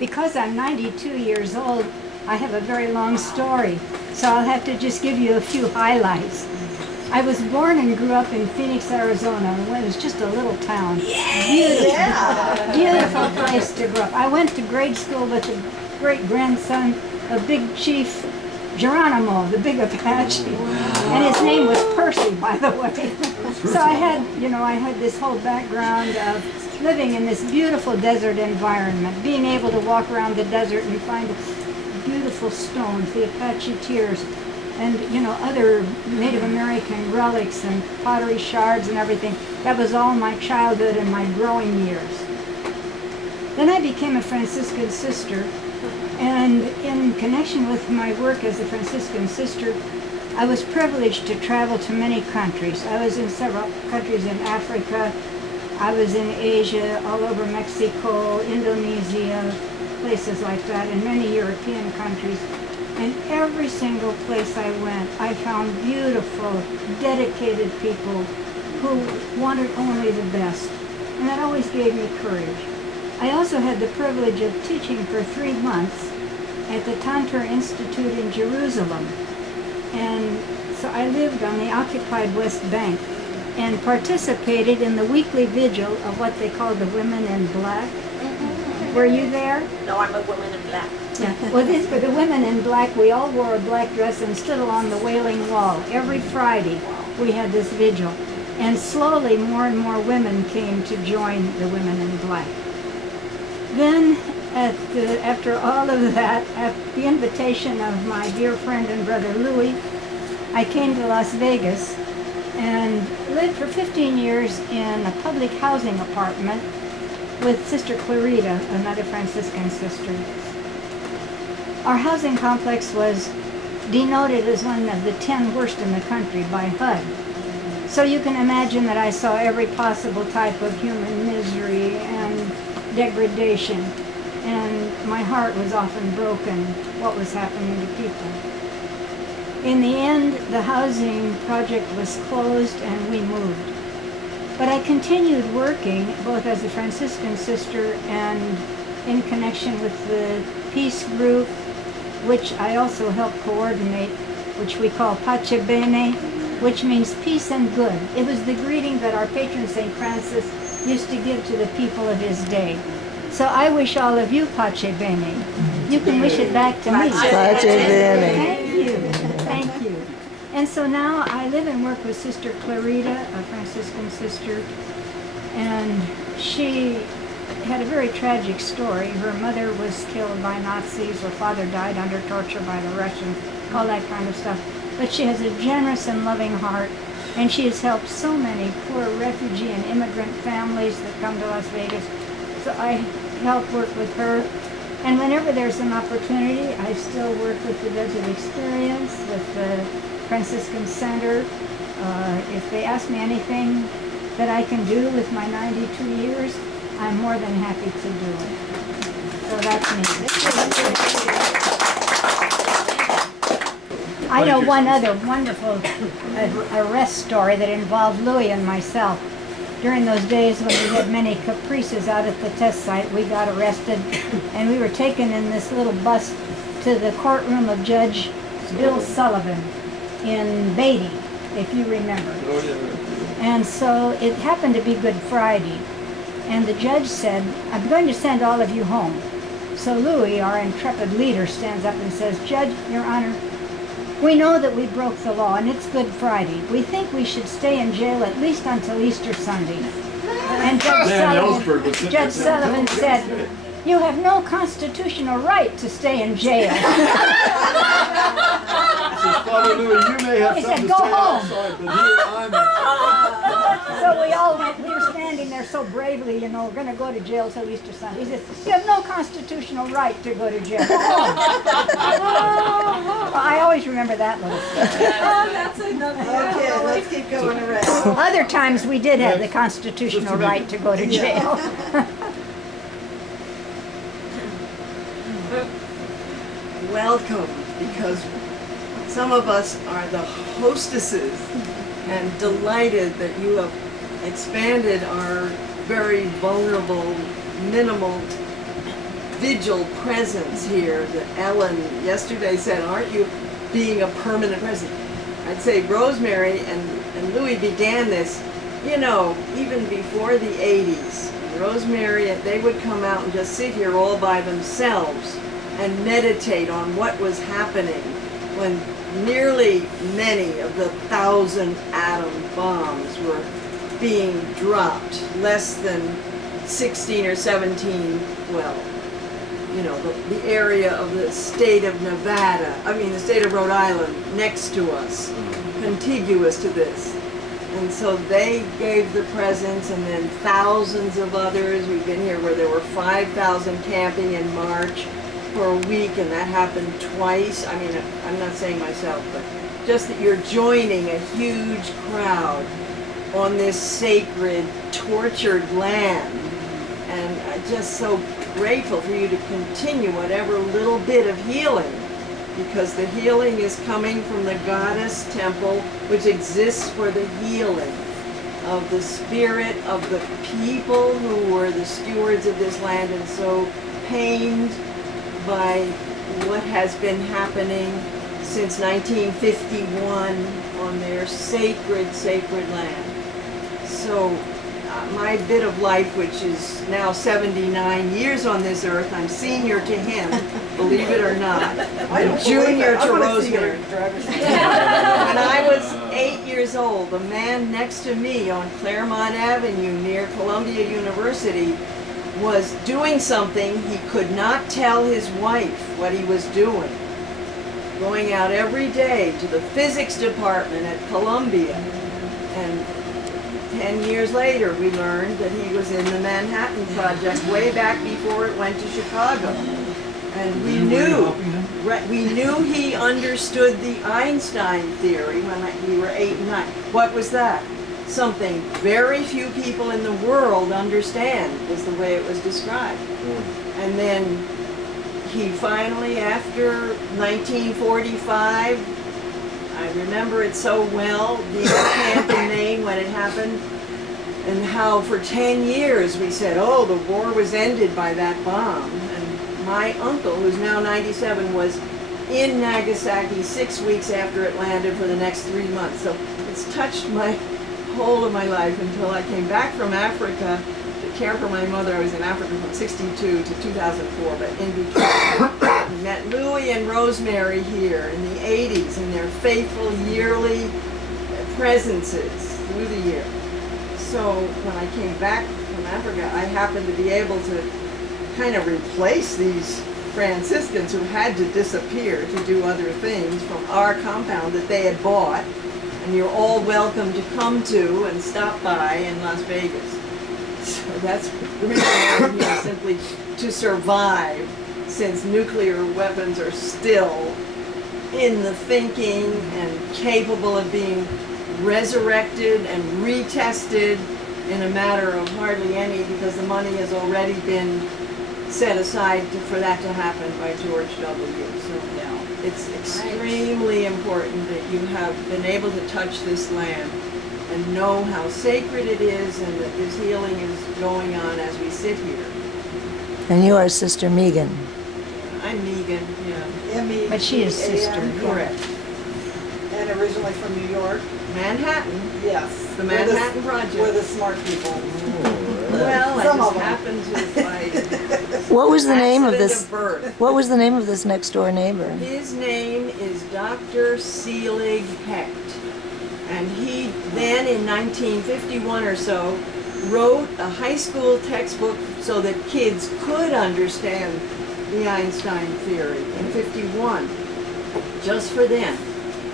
because I'm 92 years old, I have a very long story, so I'll have to just give you a few highlights. I was born and grew up in Phoenix, Arizona, when it was just a little town. Beautiful, beautiful place to grow up. I went to grade school with the great-grandson of Big Chief Geronimo, the big Apache, and his name was Percy, by the way. So I had this whole background of living in this beautiful desert environment, being able to walk around the desert and find beautiful stones, the Apache tears, and other Native American relics and pottery shards and everything. That was all my childhood and my growing years. Then I became a Franciscan sister, and in connection with my work as a Franciscan sister, I was privileged to travel to many countries. I was in several countries in Africa, I was in Asia, all over Mexico, Indonesia, places like that, and many European countries. And every single place I went, I found beautiful, dedicated people who wanted only the best. And that always gave me courage. I also had the privilege of teaching for 3 months at the Tantor Institute in Jerusalem. And so I lived on the occupied West Bank and participated in the weekly vigil of what they called the Women in Black. Were you there? No, I'm a woman in black. Yeah. Well, for the women in black, we all wore a black dress and stood along the Wailing Wall. Every Friday, we had this vigil. And slowly, more and more women came to join the women in black. Then, after all of that, at the invitation of my dear friend and brother Louis, I came to Las Vegas and lived for 15 years in a public housing apartment with Sister Clarita, another Franciscan sister. Our housing complex was denoted as one of the 10 worst in the country by HUD. So you can imagine that I saw every possible type of human misery and degradation, and my heart was often broken what was happening to people. In the end, the housing project was closed and we moved. But I continued working both as a Franciscan sister and in connection with the peace group, which I also helped coordinate, which we call Pace Bene, which means peace and good. It was the greeting that our patron St. Francis used to give to the people of his day. So I wish all of you Pace Bene. You can wish it back to me. Pace Bene. Thank you. Thank you. And so now I live and work with Sister Clarita, a Franciscan sister, and she had a very tragic story. Her mother was killed by Nazis, her father died under torture by the Russians, all that kind of stuff. But she has a generous and loving heart, and she has helped so many poor refugee and immigrant families that come to Las Vegas. So I help work with her. And whenever there's an opportunity, I still work with the Desert Experience, with the Franciscan Center. If they ask me anything that I can do with my 92 years, I'm more than happy to do it. So that's me. I know one other wonderful arrest story that involved Louis and myself. During those days when we had many caprices out at the test site, we got arrested, and we were taken in this little bus to the courtroom of Judge Bill Sullivan in Beatty, if you remember. Oh, yeah. And so it happened to be Good Friday, and the judge said, I'm going to send all of you home. So Louis, our intrepid leader, stands up and says, Judge, Your Honor, we know that we broke the law, and it's Good Friday. We think we should stay in jail at least until Easter Sunday. And Judge Sullivan said, you have no constitutional right to stay in jail. He says, Father Louis, you may have He something said, to "Go say home." outside, but here I'm... So we all went, we were standing there so bravely, we're going to go to jail till Easter Sunday. He said, you have no constitutional right to go to jail. Go home. Well, I always remember that little story. Oh, that's enough. Okay, let's keep going around. Other times we did have the constitutional right to go to jail. Welcome, because some of us are the hostesses and delighted that you have expanded our very vulnerable, minimal vigil presence here that Ellen yesterday said, aren't you being a permanent presence? I'd say Rosemary and Louis began this, you know, even before the 80s. Rosemary, they would come out and just sit here all by themselves and meditate on what was happening when nearly many of the 1,000 atom bombs were being dropped, less than 16 or 17, well, you know, the area of the state of Nevada, the state of Rhode Island next to us, contiguous to this. And so they gave the presents, and then thousands of others. We've been here where there were 5,000 camping in March for a week, and that happened twice. I mean, I'm not saying myself, but just that you're joining a huge crowd on this sacred, tortured land. And I'm just so grateful for you to continue whatever little bit of healing, because the healing is coming from the goddess temple, which exists for the healing of the spirit of the people who were the stewards of this land and so pained by what has been happening since 1951 on their sacred, sacred land. So my bit of life, which is now 79 years on this earth, I'm senior to him, believe it or not. I'm junior to Rosemary. When I was 8 years old, the man next to me on Claremont Avenue near Columbia University was doing something he could not tell his wife what he was doing. Going out every day to the physics department at Columbia, and 10 years later, we learned that he was in the Manhattan Project way back before it went to Chicago. And we knew he understood the Einstein theory when we were 8 and 9. What was that? Something very few people in the world understand, was the way it was described. And then he finally, after 1945, I remember it so well, being at camp in Maine when it happened, and how for 10 years we said, oh, the war was ended by that bomb. And my uncle, who's now 97, was in Nagasaki 6 weeks after it landed for the next 3 months. So it's touched my whole of my life until I came back from Africa to care for my mother. I was in Africa from 62 to 2004, but in between. We met Louis and Rosemary here in the 80s in their faithful yearly presences through the year. So when I came back from Africa, I happened to be able to kind of replace these Franciscans who had to disappear to do other things from our compound that they had bought. And you're all welcome to come to and stop by in Las Vegas. So that's the reason I'm here, simply to survive, since nuclear weapons are still in the thinking and capable of being resurrected and retested in a matter of hardly any, because the money has already been set aside for that to happen by George W. So it's extremely important that you have been able to touch this land and know how sacred it is, and that this healing is going on as we sit here. And you are Sister Megan. I'm Megan, yeah. But she is sister. Correct. And originally from New York? Manhattan. Yes. The Manhattan Project. We're the smart people. Well, I Some just of them. happened to like What was the name of accident this? of birth. What was the name of this next door neighbor? His name is Dr. Selig Hecht. And he then, in 1951 or so, wrote a high school textbook so that kids could understand the Einstein theory in 51, just for them.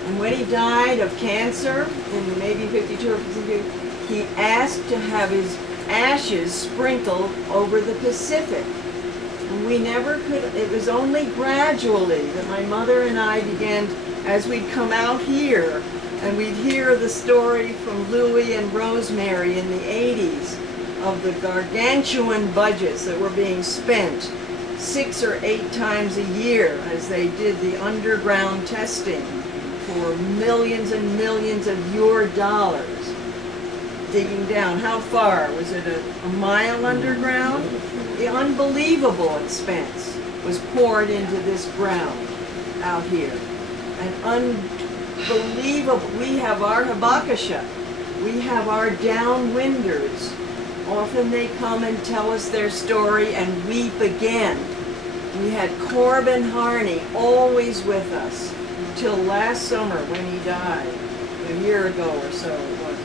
And when he died of cancer in maybe 52 or 53, he asked to have his ashes sprinkled over the Pacific. And we never could, it was only gradually that my mother and I began, as we'd come out here, and we'd hear the story from Louis and Rosemary in the 80s of the gargantuan budgets that were being spent 6 or 8 times a year as they did the underground testing for millions and millions of your dollars. digging down. How far? Was it a mile underground? The unbelievable expense was poured into this ground out here. An unbelievable, we have our habakasha, we have our downwinders. Often they come and tell us their story and weep again. We had Corbin Harney always with us till last summer when he died, a year ago or so it was.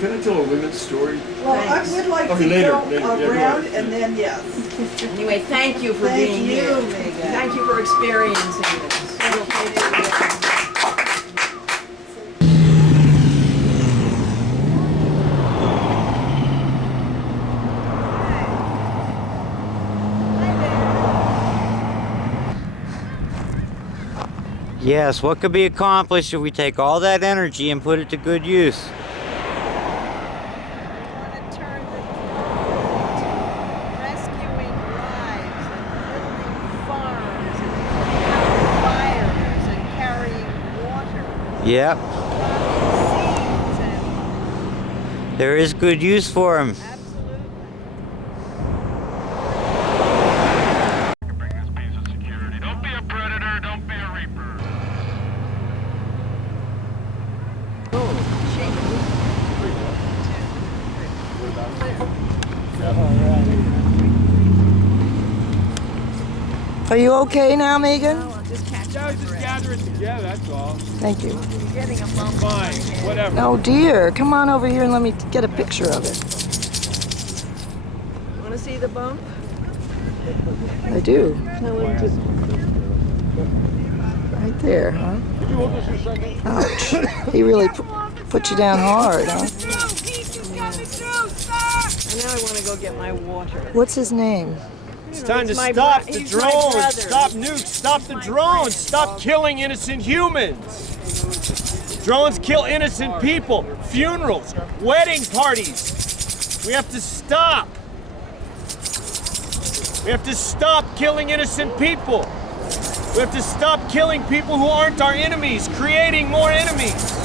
Can I tell a women's story? Well, Thanks. I would like Okay, to later, go later. Yeah, go around ahead. and then yes. Anyway, thank you for Thank being you, here. Megan. Thank you for experiencing this. Yes, what could be accomplished if we take all that energy and put it to good use? want to turn the drone to rescuing lives and building farms and putting out fires and carrying water, Yep, planting seeds and there is good use for them. absolutely. Bring this piece of security. Don't be a predator, don't be a reaper. Are you okay now, Megan? Just gather it together, that's all. Thank you. Fine, whatever. Oh dear, come on over here and let me get a picture of it. Want to see the bump? I do. Right there, huh? Could you hold this for a second? Ouch. He really put you down hard, huh? And now I want to go get my water. What's his name? It's time to He's my stop bro- the he's my drones, brother. stop nukes, stop the drones, stop killing innocent humans. Drones kill innocent people, funerals, wedding parties. We have to stop. We have to stop killing innocent people. We have to stop killing people who aren't our enemies, creating more enemies.